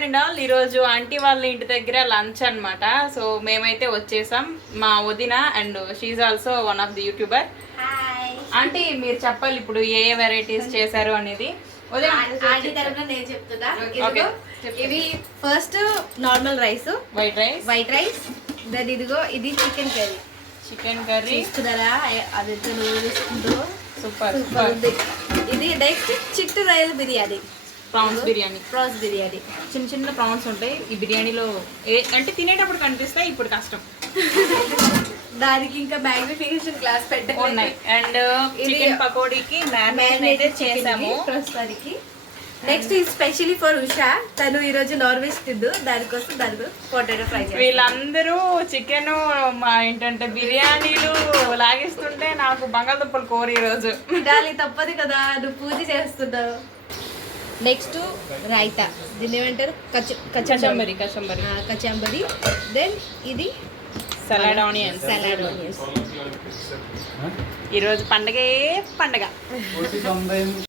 One and all ఈరోజు aunty వాళ్ళ ఇంటి దగ్గర లంచ్ అన్నమాట. సో మేమైతే వచ్చేసాం. మా వదిన and she also one of the YouTuber. Aunty మీరు చెప్పాలి ఇప్పుడు ఏ వెరైటీస్ చేశారు అనేది. ఆంటీ తరపున నేను చెప్తుందా. ఇవి first normal rice, white rice. దాని ఇదిగో ఇది చికెన్ కర్రీ చూస్తున్నారా, అది వేసుకుంటూ సూపర్ ఉంది. ఇది నెక్స్ట్ చిట్టు రొయ్యల బిర్యానీ, ప్రాన్స్ బిర్యానీ. చిన్న చిన్న ప్రాన్స్ ఉంటాయి ఈ బిర్యానీలో. అంటే తినేటప్పుడు కనిపిస్తాయి, ఇప్పుడు కష్టం. దానికి ఇంకా మ్యాగ్నిఫికేషన్ క్లాస్ ఉన్నాయి. అండ్ చికెన్ పకోడీకి మ్యారినేట్ చేసాము ప్రస్తుతానికి. నెక్స్ట్ ఇది స్పెషల్లీ ఫర్ ఉషా, తను ఈరోజు నాన్ వెజ్ తిందు, దానికోసం పొటాటో ఫ్రై. వీళ్ళందరూ చికెన్ ఏంటంటే బిర్యానీలు లాగిస్తుంటే నాకు బంగాళదుంపలు కూర ఈరోజు దాని తప్పదు కదా, నువ్వు పూజ చేస్తున్నావు. నెక్స్ట్ రైతా, దీన్ని ఏమంటారు, కచంబరి. దెన్ ఇది సలాడ్ ఆనియన్స్. ఈరోజు పండగే పండగ.